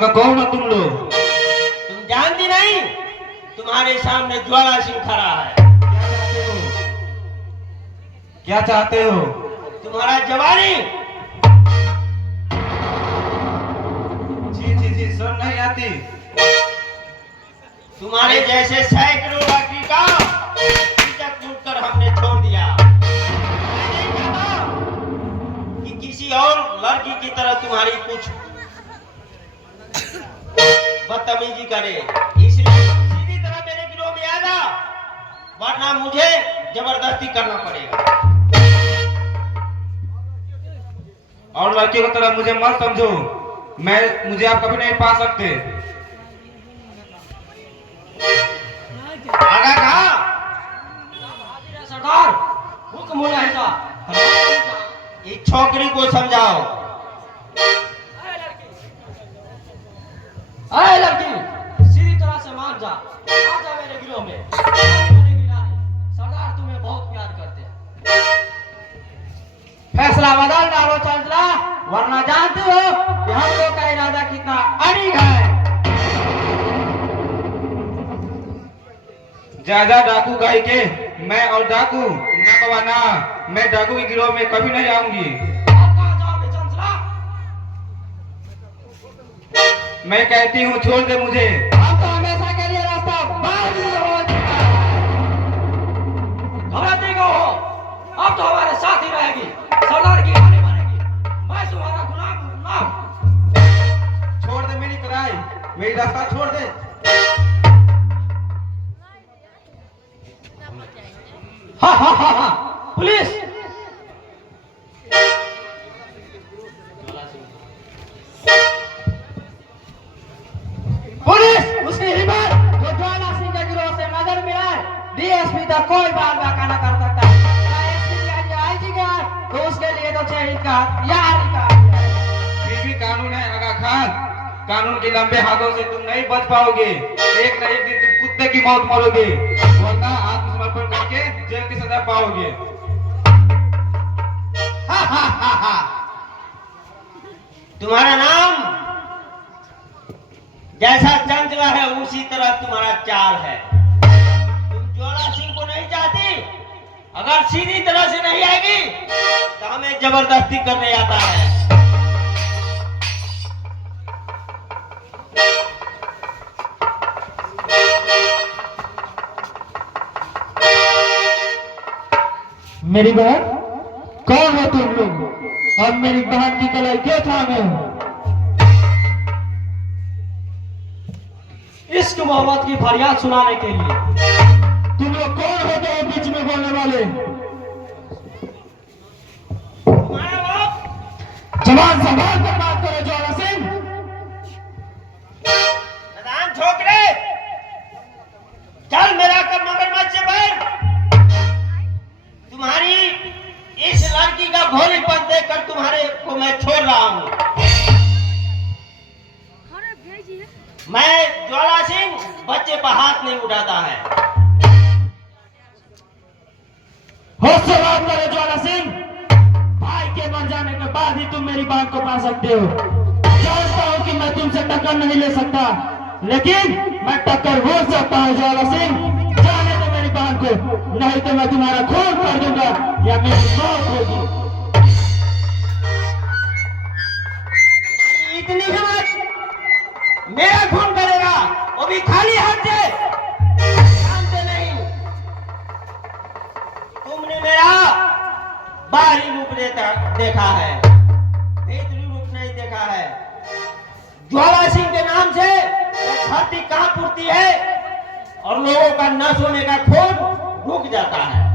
का कौन हो तुम लोग? तुम जानती नहीं? तुम्हारे सामने ज्वाला सिंह खड़ा है। क्या चाहते हो? तुम्हारा जवानी। जी जी जी, सुन नहीं आती। तुम्हारे जैसे सैकड़ों लड़की का इज्जत लूटकर हमने छोड़ दिया। मैं नहीं चाहता कि किसी और लड़की की तरह तुम्हारी कुछ बदतमीजी करे, इसलिए सीधी तरह मेरे गिरोह में आ जा, वरना मुझे जबरदस्ती करना पड़ेगा। और लड़कियों की तरह मुझे मत समझो, मुझे आप कभी नहीं पा सकते। आगा कहा सरदार, हुक्म रहेगा। इस छोकरी को समझाओ। अरे लड़की, सीधी तरह से मान जा, आ जा मेरे गिरोह में। सरदार तुम्हें बहुत प्यार करते हैं। फैसला बदल डालो चंचला, वरना जानते हो कि हम लोग का इरादा कितना अड़िग है। ज्यादा डाकू गाई के मैं और डाकू ना बाबा ना, मैं डाकू के गिरोह में कभी नहीं आऊंगी। अब कहाँ जाओगे चंचला? मैं कहती हूँ छोड़ दे मुझे। अब तो हमेशा के लिए रास्ता बाहर हो चुका है। घबराते क्यों हो? अब तो हमारे साथ ही रहेगी, सरदार की आने बनेगी। मैं तुम्हारा गुलाम हूँ ना। छोड़ दे मेरी कलाई, मेरी रास्ता छोड़ दे। हाँ हाँ हाँ हाँ, पुलिस! पुलिस! उसकी हिम्मत जो ज्वाला सिंह के गिरोह से नजर मिला है, डीएसपी तक कोई बात बाका न कर सकता। आईजी का तो उसके लिए तो शहीद का यार का। फिर भी कानून है आगा खान, कानून के लंबे हाथों से तुम नहीं बच पाओगे। एक न एक दिन तुम कुत्ते की मौत मरोगे, वरना आत्मसमर्पण करके जेल की सजा पाओगे। हा हा हा हा। तुम्हारा नाम जैसा चंचला है उसी तरह तुम्हारा चाल है। तुम ज्वाला सिंह को नहीं चाहती? अगर सीधी तरह से नहीं आएगी तो हमें जबरदस्ती करने आता है। मेरी बहन, कौन हो तुम लोग और मेरी बहन की कलाई क्यों थामे हो? इश्क मोहब्बत की फरियाद सुनाने के लिए। तुम लोग कौन होते हो बीच में बोलने वाले? तुम्हारा बाप। जवान संभाल कर बात करो ज्वाला सिंह। मैदान छोकरे, चल मेरा कर मगरमच्छ से बैठ। तुम्हारी इस लड़की का भोलीपन देखकर तुम्हारे को मैं छोड़ रहा हूँ। मैं ज्वाला सिंह बच्चे पर हाथ नहीं उठाता है। होश से बात करो ज्वाला सिंह। भाई के मर जाने के बाद ही तुम मेरी बात को पा सकते हो। जानता हूँ कि मैं तुमसे टक्कर नहीं ले सकता, लेकिन मैं टक्कर हो सकता हूँ ज्वाला सिंह। जाने दो मेरी बात को, नहीं तो मैं तुम्हारा खून कर दूंगा या मेरी मौत होगी। इतनी हिम्मत मेरा खून करेगा, वो भी खाली हाथ से? जानते नहीं, तुमने मेरा बाहरी रूप देखा है, भीतरी रूप नहीं देखा है। ज्वाला सिंह के नाम से धरती कांप उठती है और लोगों का न सोने का खून रुक जाता है।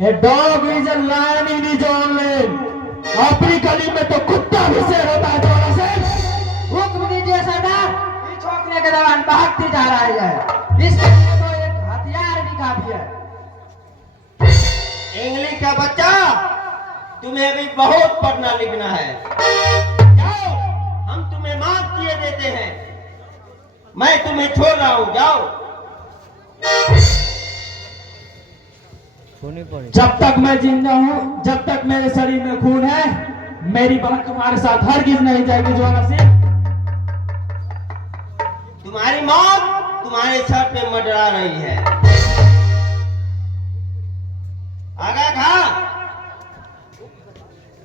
A dog is a lion in his own lane. अपनी गली में तो कुत्ता भी शेर होता है ज्वाला सिंह। हुक्म दीजिए सरदार, इस छोकरे के दौरान भागती जा रही है। इसके लिए तो एक हथियार भी काफी है। इंग्लिश का बच्चा, तुम्हें भी बहुत पढ़ना लिखना है। जाओ, हम तुम्हें माफ किए देते हैं। मैं तुम्हें छोड़ रहा हूँ, जाओ। जब तक मैं जिंदा हूँ, जब तक मेरे शरीर में खून है, मेरी बहन तुम्हारे साथ हरगिज नहीं जाएगी ज्वाला सिंह। तुम्हारी मौत तुम्हारे सर पे मंडरा रही है। आगा खा।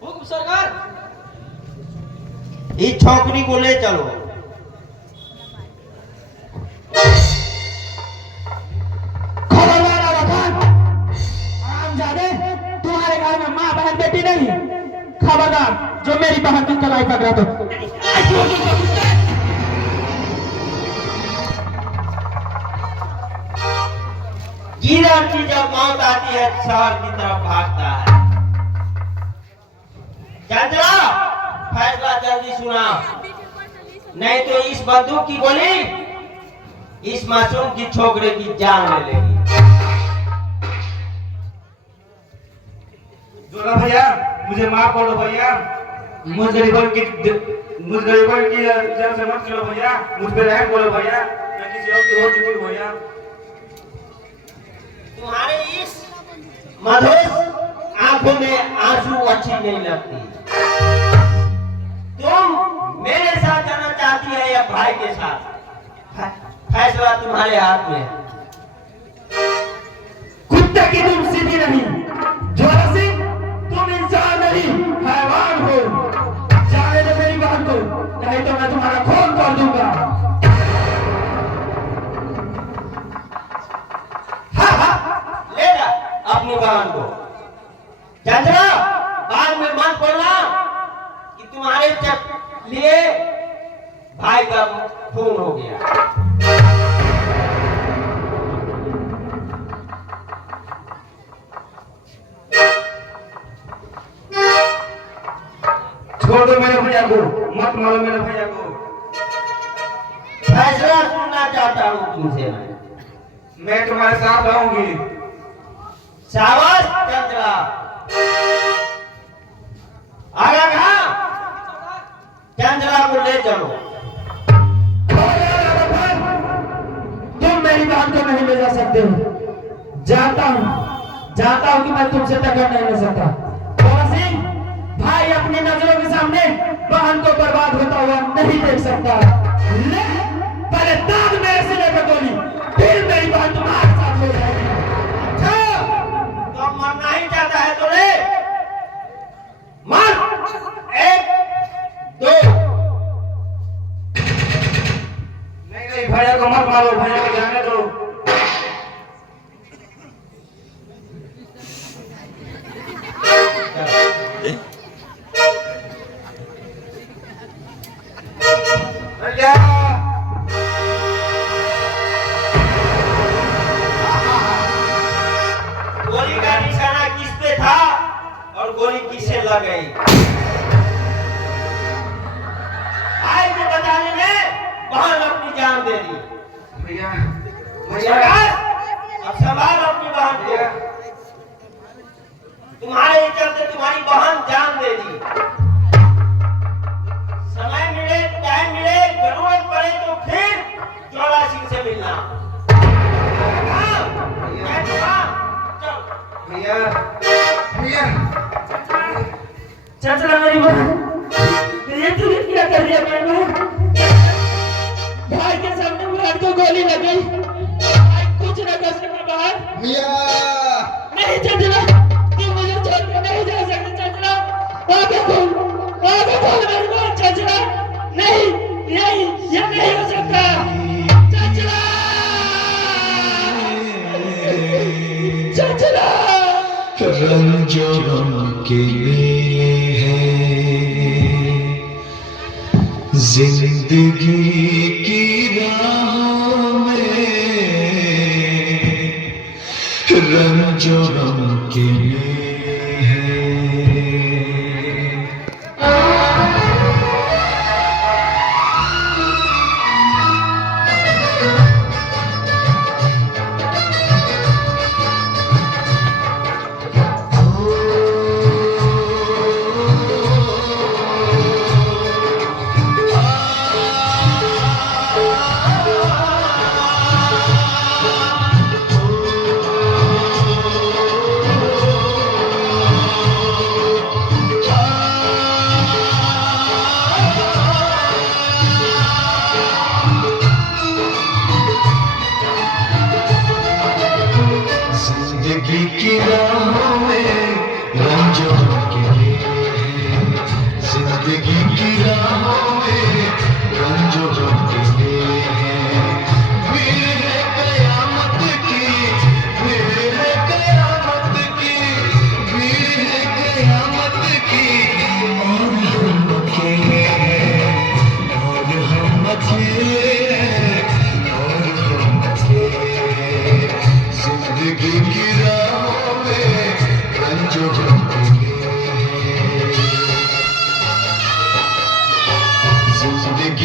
हुक्म सरकार। इस छोकरी को ले चलो। खबरदार आगा खान, हरामजादे, तुम्हारे घर में माँ बहन बेटी नहीं। खबरदार जो मेरी बहन की कलाई पकड़ा तो गिरर की जब मौत आती है शहर की तरफ भागता है। चंद्रा, फैसला जल्दी सुना, नहीं तो इस बंदूक की गोली इस मासूम की छोकरे की जान ले लेगी। जोला भैया, मुझे माफ कर दो भैया। मुझ गरीबों की जान से मत करो भैया। मुझ पे रहम करो भैया। मैं किसी और की हो चुकी हूँ भैया। तुम्हारे इस मधुर आंखों में आंसू अच्छी नहीं लगती। तुम मेरे साथ जाना चाहती है या भाई के साथ? फैसला तुम्हारे हाथ में है। कुत्ते की तुम सीधी नहीं, ज्वाला सिंह तुम इंसान नहीं हैवान हो। जाने दो मेरी बहन को, नहीं तो मैं तुम्हारा खून कर दूंगा। ले जा अपनी बहन को। चंद्रा, बाद में मत बोलना कि तुम्हारे लिए भाई का खून हो गया। छोड़ दो मेरे भैया को, मत मारो मेरे भैया को। फैसला सुनना चाहता हूँ तुमसे मैं तुम्हारे साथ रहूंगी। शाबाश चंद्रा। आगा कहा? चंद्रा को ले चलो। तुम मेरी बहन को नहीं ले जा सकते हो। जाता हूँ कि मैं तुमसे टक्कर नहीं ले सकता। ज्वाला सिंह, भाई अपनी नजरों के सामने बहन को बर्बाद होता हुआ नहीं देख सकता। ले, पहले दाग मेरे सिले पे गोली, फिर मेरी बहन तुम्हारे साथ हो जाएगी। अच्छा, तो मरना ही चाहता है तो ले मर। 1 2। नहीं भैया को मत मारो, भैया को जाने दो। भैया गोली का निशाना किस पे था और गोली किससे लग गई? भाई को बताने में बहन अपनी जान दे दी। भैया सरकार, अब संभाल अपनी बहन को। तुम्हारे चलते तुम्हारी बहन जान दे दी। समय मिले, टाइम मिले, जरूरत पड़े तो फिर ज्वाला सिंह से मिलना। भैया भैया चंचला मेरी बहन, ये तूने क्या कर दिया मेरी बहन? भाई के सामने बहन को गोली लग गई। भाई कुछ न कर सका बहन। भैया नहीं चंचला, तुम मुझे छोड़ के नहीं जा सकते चंचला। आगे खोल मेरी बहन चंचला। नहीं नहीं, ये नहीं हो सकता चंचला। चंचला रंजों के लिए है जिंदगी की राहों में, रंजों के लिए है।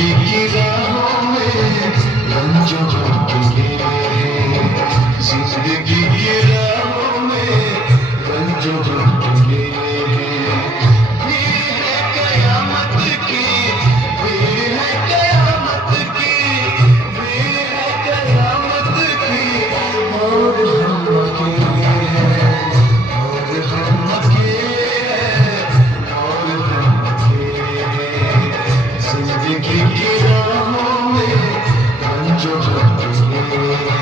जिंदगी की राहों में रंजों के लिए है, जिंदगी की राहों में रंजों के लिए है। भीड़ है कयामत की, भीड़ है कयामत की, भीड़ है कयामत की, और हम अकेले हैं, और हम अकेले हैं, और हम अकेले हैं। जिंदगी की राहों में रंजों के लिए है।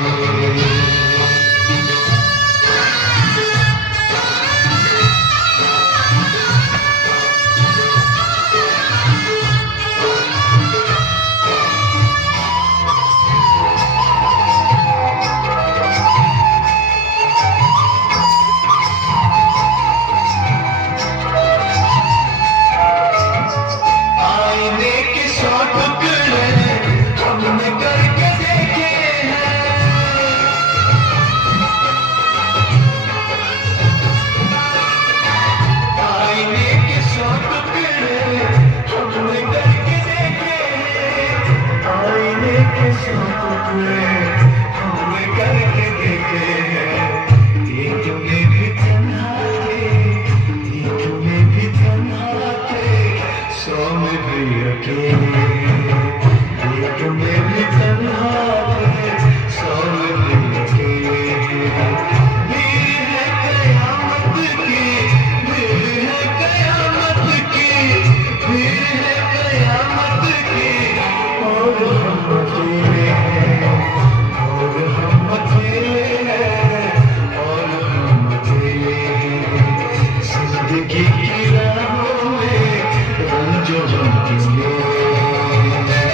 आईने के 100 टुकड़े हमने करके देखे हैं, आईने के 100 टुकड़े हमने करके देखे हैं, आईने के 100 टुकड़े हमने करके देखे हैं। एक में भी तन्हा थे, एक में भी तन्हा थे, 100 में भी अकेले, एक में भी तन्हा थे, 100 में भी अकेले। भीड़ है कयामत की, भीड़ है कयामत की, भीड़ है कयामत की, और हम अकेले हैं, और हम अकेले हैं, और हम अकेले हैं। जिंदगी की राहों में रंजों के लिए है।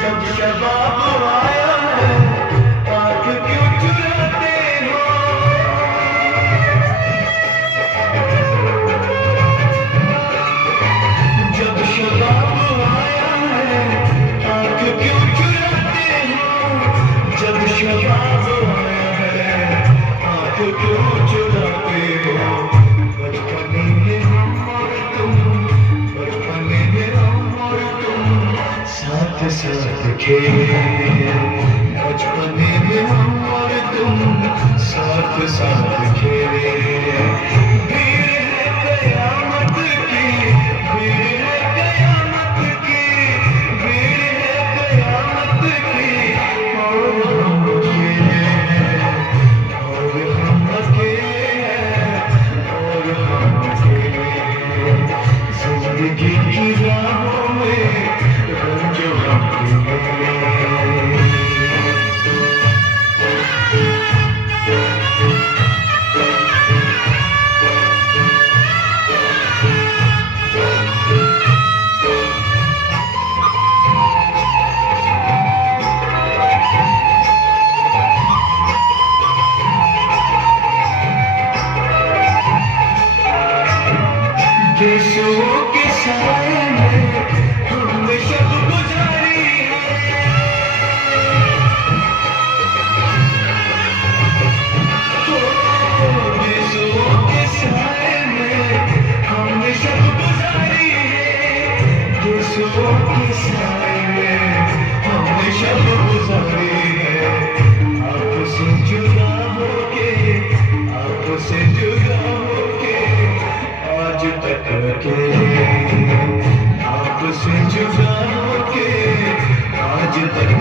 जब शबाब आया है, आँख क्यों चुराते हो? जब शबाब आया है, आँख क्यों चुराते हो? जब शबाब आया है, आँख क्यों चुराते हो? बचपने में हम और तुम, बचपने में हम और तुम साथ साथ खेले, बचपने में हम और तुम साथ साथ खेले। भीड़ है कयामत की, भीड़ है कयामत की, भीड़ है कयामत की, और हम अकेले हैं, और हम अकेले हैं, और हम अकेले हैं। जिंदगी की राहों में रंजों के लिए है। यीशुओं के साए में हमने शब गुजारी है, यीशुओं के साए में हमने शब गुजारी है, यीशुओं के साए में हमने शब गुजारी है। आपसे जुदा होके, आपसे जुदा होके आज तक अकेले, आपसे जुदा होके आज तक